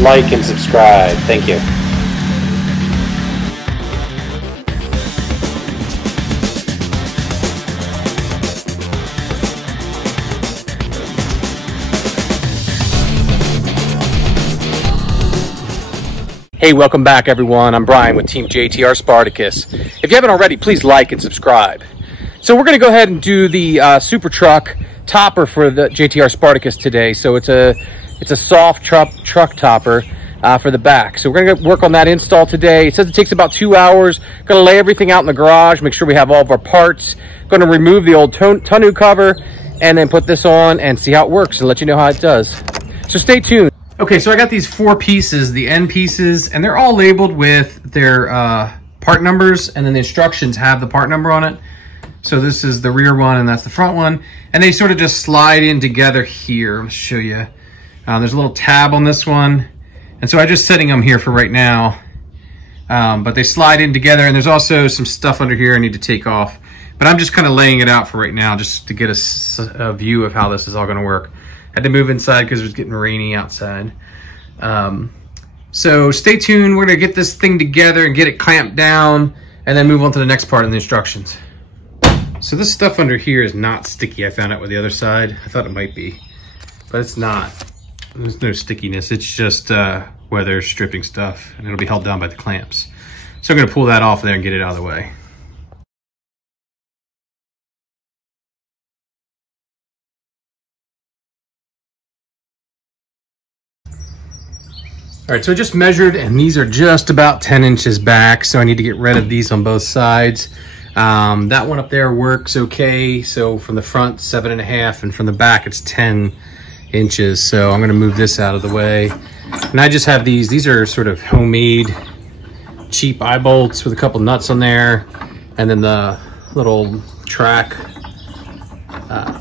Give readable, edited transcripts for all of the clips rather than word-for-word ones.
like, and subscribe. Thank you. Hey, welcome back everyone. I'm Brian with Team JTR Spartacus. If you haven't already, please like and subscribe. So we're going to go ahead and do the super truck topper for the JTR Spartacus today. So it's a soft truck topper for the back. So we're going to work on that install today. It says it takes about 2 hours. Going to lay everything out in the garage, make sure we have all of our parts. Going to remove the old tonneau cover and then put this on and see how it works and let you know how it does. So stay tuned. Okay, so I got these 4 pieces, the end pieces, and they're all labeled with their part numbers, and then the instructions have the part number on it. So this is the rear one and that's the front one. And they sort of just slide in together here. I'll show you. There's a little tab on this one. And so I'm just setting them here for right now. But they slide in together, and there's also some stuff under here I need to take off. But I'm just kind of laying it out for right now just to get a view of how this is all gonna work. Had to move inside because it was getting rainy outside. So stay tuned. We're gonna get this thing together and get it clamped down and then move on to the next part of the instructions. So this stuff under here is not sticky. I found out with the other side. I thought it might be, but it's not. There's no stickiness. It's just weather stripping stuff, and it'll be held down by the clamps. So I'm gonna pull that off there and get it out of the way. All right, so I just measured, and these are just about 10 inches back, so I need to get rid of these on both sides. That one up there works okay. So from the front, 7.5, and from the back, it's 10 inches. So I'm gonna move this out of the way. And I just have these are sort of homemade, cheap eye bolts with a couple nuts on there, and then the little track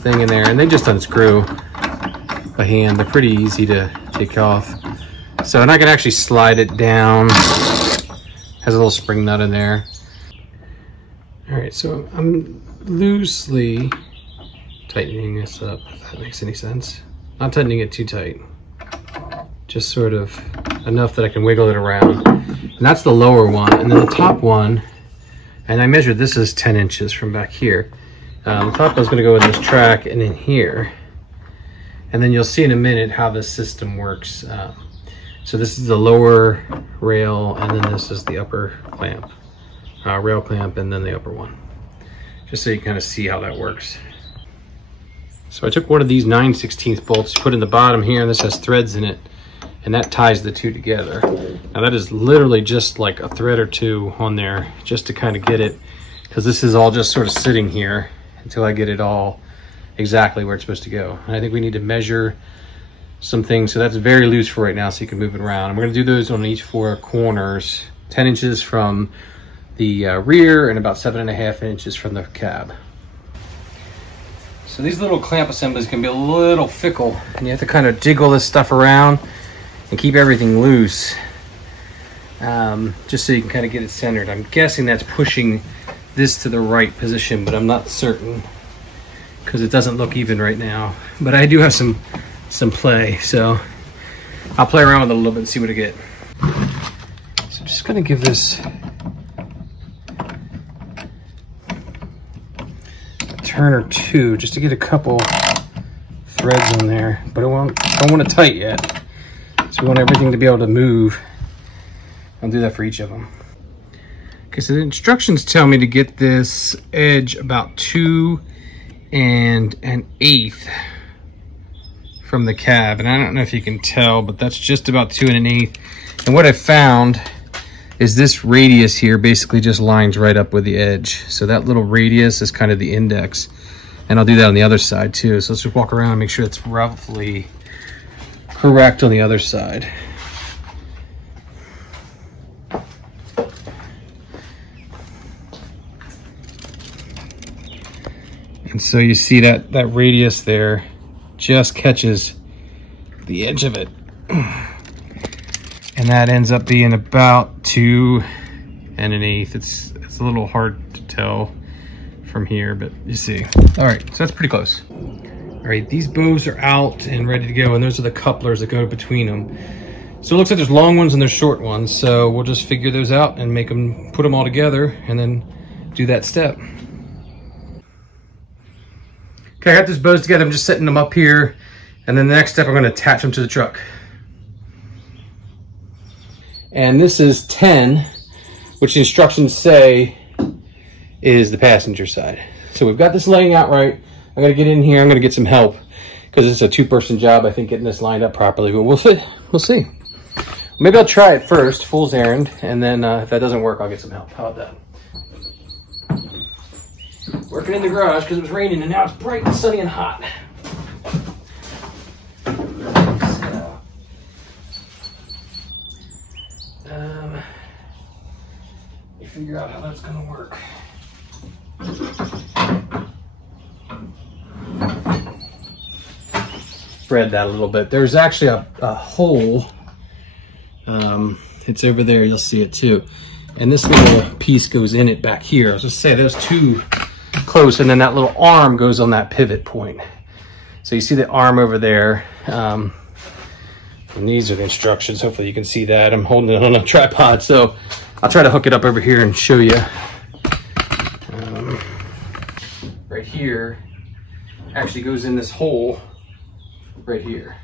thing in there, and they just unscrew by hand. They're pretty easy to take off. So, and I can actually slide it down. Has a little spring nut in there. All right, so I'm loosely tightening this up, if that makes any sense. Not tightening it too tight. Just sort of enough that I can wiggle it around. And that's the lower one. And then the top one, and I measured this as 10 inches from back here. The top one's gonna go in this track and in here. And then you'll see in a minute how this system works. So this is the lower rail, and then this is the upper clamp, rail clamp, and then the upper one. Just so you kind of see how that works. So I took one of these 9/16 bolts, put in the bottom here, and this has threads in it, and that ties the two together. Now that is literally just like a thread or two on there, just to kind of get it, because this is all just sort of sitting here until I get it all exactly where it's supposed to go. And I think we need to measure some things, so that's very loose for right now, so you can move it around. And we're gonna do those on each 4 corners, 10 inches from the rear and about 7.5 inches from the cab. So these little clamp assemblies can be a little fickle, and you have to kind of jiggle this stuff around and keep everything loose, just so you can kind of get it centered. I'm guessing that's pushing this to the right position, but I'm not certain because it doesn't look even right now. But I do have some play, so I'll play around with it a little bit and see what I get. So I'm just gonna give this a turn or two just to get a couple threads on there, but I don't want it tight yet. So we want everything to be able to move. I'll do that for each of them. Okay, so the instructions tell me to get this edge about 2 1/8 from the cab, and I don't know if you can tell, but that's just about 2 1/8. And what I found is this radius here basically just lines right up with the edge. So that little radius is kind of the index, and I'll do that on the other side too. So let's just walk around and make sure it's roughly correct on the other side. And so you see that radius there just catches the edge of it. And that ends up being about 2 1/8. It's a little hard to tell from here, but you see. All right, so that's pretty close. All right, these bows are out and ready to go, and those are the couplers that go between them. So it looks like there's long ones and there's short ones. So we'll just figure those out and put them all together and then do that step. Okay, I got these bows together. I'm just setting them up here. And then the next step, I'm gonna attach them to the truck. And this is 10, which the instructions say is the passenger side. So we've got this laying out right. I'm gonna get in here, I'm gonna get some help because it's a 2-person job, I think, getting this lined up properly, but we'll see. Maybe I'll try it first, fool's errand, and then if that doesn't work, I'll get some help. How about that? Working in the garage because it was raining and now it's bright and sunny and hot. You figure out how that's gonna work. Spread that a little bit. There's actually a hole. It's over there, you'll see it too. And this little piece goes in it back here. I was just saying, those two close, and then that little arm goes on that pivot point. So you see the arm over there. And these are the instructions. Hopefully you can see that. I'm holding it on a tripod, so I'll try to hook it up over here and show you. Right here actually goes in this hole right here.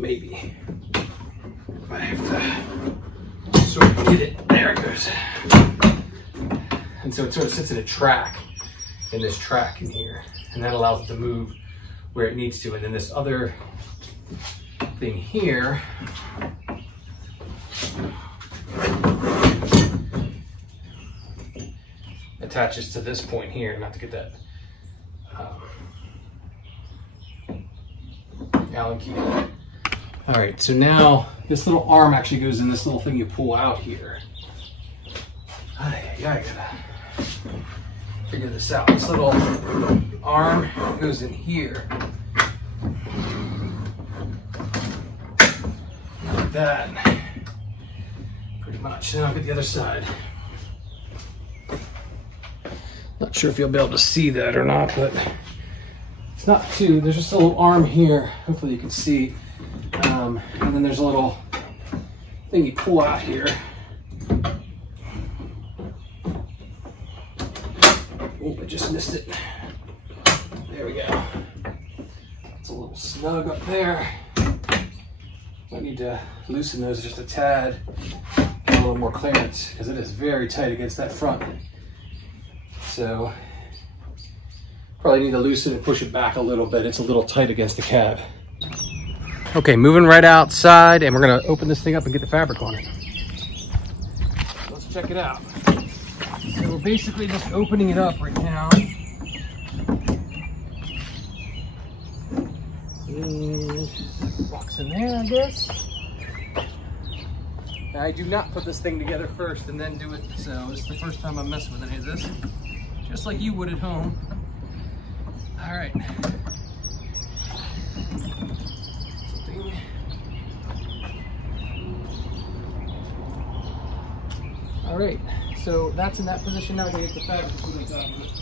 Maybe. I have to sort of get it. There it goes. And so it sort of sits in a track, in this track in here. And that allows it to move where it needs to. And then this other thing here attaches to this point here, not to get that Allen key. All right, so now this little arm actually goes in this little thing you pull out here. I gotta figure this out. This little arm goes in here. Like that. Pretty much. Then I'll get the other side. Not sure if you'll be able to see that or not, but it's not too. There's just a little arm here. Hopefully you can see. And then there's a little thing you pull out here. Oh, I just missed it. There we go. It's a little snug up there. I need to loosen those just a tad. Get a little more clearance because it is very tight against that front. So probably need to loosen and push it back a little bit. It's a little tight against the cab. Okay, moving right outside, and we're gonna open this thing up and get the fabric on it. Let's check it out. So we're basically just opening it up right now. And box in there, I guess. I do not put this thing together first and then do it, so this is the first time I'm messing with any of this. Just like you would at home. All right. All right, so that's in that position now. I'm gonna get the fabric and put it on top of it.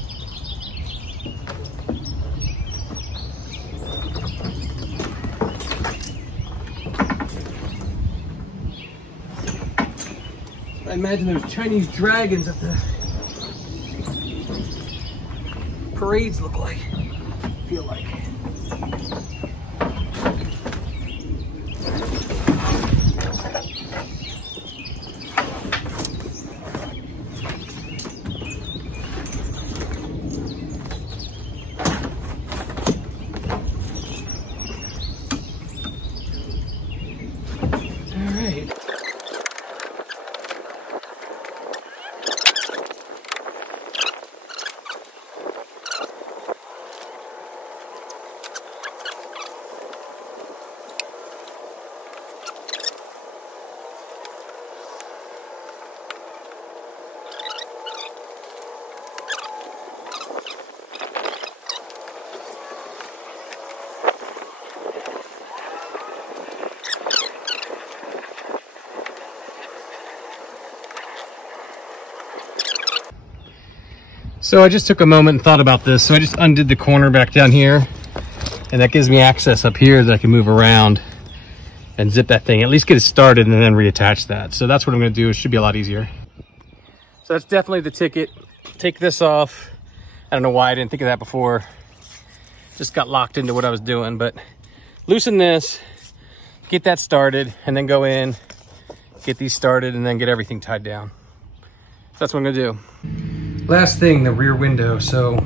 I imagine there's Chinese dragons at the parades look like, feel like. So I just took a moment and thought about this. So I just undid the corner back down here, and that gives me access up here that I can move around and zip that thing, at least get it started and then reattach that. So that's what I'm gonna do. It should be a lot easier. So that's definitely the ticket. Take this off. I don't know why I didn't think of that before. Just got locked into what I was doing, but loosen this, get that started, and then go in, get these started, and then get everything tied down. So that's what I'm gonna do. Last thing, the rear window. So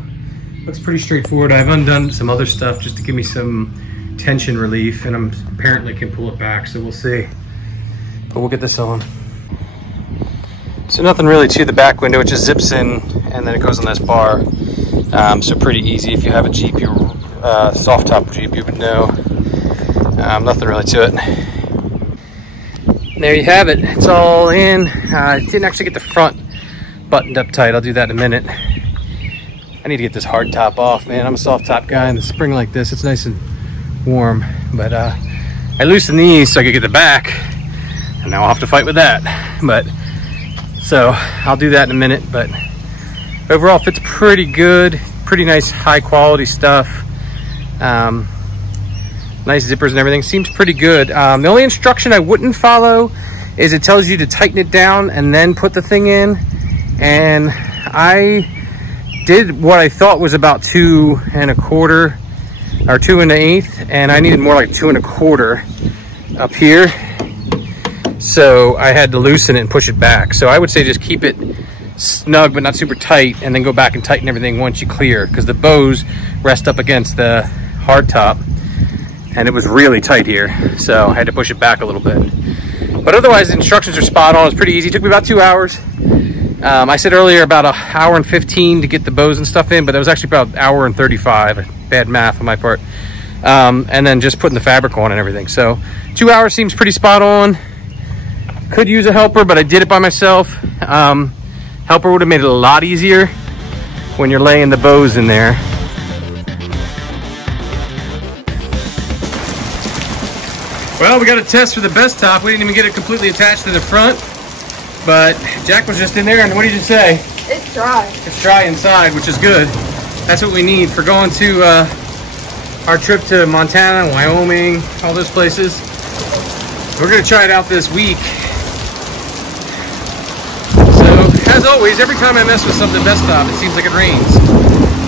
looks pretty straightforward. I've undone some other stuff just to give me some tension relief, and I'm apparently can pull it back, so we'll see. But we'll get this on. So nothing really to the back window, it just zips in and then it goes on this bar. So pretty easy. If you have a Jeep, your soft top Jeep, you would know. Nothing really to it. There you have it. It's all in. Didn't actually get the front buttoned up tight. I'll do that in a minute. I need to get this hard top off, man. I'm a soft top guy. In the spring like this, it's nice and warm. But I loosened these so I could get the back, and now I'll have to fight with that. But so I'll do that in a minute. But overall, fits pretty good. Pretty nice, high quality stuff. Nice zippers and everything. Seems pretty good. The only instruction I wouldn't follow is it tells you to tighten it down and then put the thing in. And I did what I thought was about 2 1/4 or 2 1/8, and I needed more like 2 1/4 up here. So I had to loosen it and push it back. So I would say just keep it snug but not super tight, and then go back and tighten everything once you clear, because the bows rest up against the hard top and it was really tight here, so I had to push it back a little bit. But otherwise the instructions are spot on. It's pretty easy. It took me about 2 hours. I said earlier about 1 hour and 15 to get the bows and stuff in, but that was actually about 1 hour and 35. Bad math on my part. And then just putting the fabric on and everything. So 2 hours seems pretty spot on. Could use a helper, but I did it by myself. Helper would have made it a lot easier when you're laying the bows in there. Well, we got a test for the Bestop. We didn't even get it completely attached to the front, but Jack was just in there, and what did you say? It's dry. It's dry inside, which is good. That's what we need for going to our trip to Montana, Wyoming, all those places. We're gonna try it out this week. So, as always, every time I mess with something Bestop, it seems like it rains.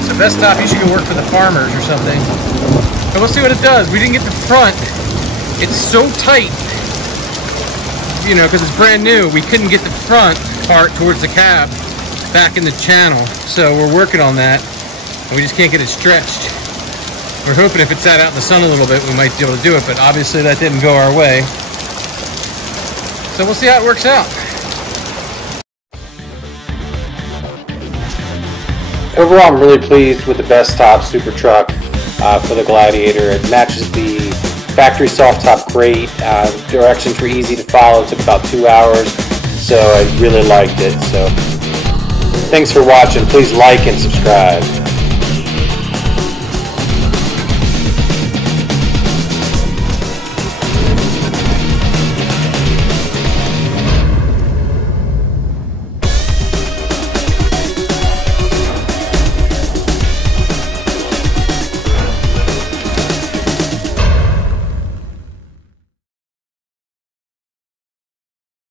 So Bestop, you should go work for the farmers or something. But we'll see what it does. We didn't get the front. It's so tight, you know, because it's brand new. We couldn't get the front part towards the cab back in the channel. So we're working on that, and we just can't get it stretched. We're hoping if it sat out in the sun a little bit, we might be able to do it, but obviously that didn't go our way. So we'll see how it works out. Overall, I'm really pleased with the Bestop Super Truck for the Gladiator. It matches the factory soft top great. Directions were easy to follow. It took about 2 hours, so I really liked it. So thanks for watching. Please like and subscribe.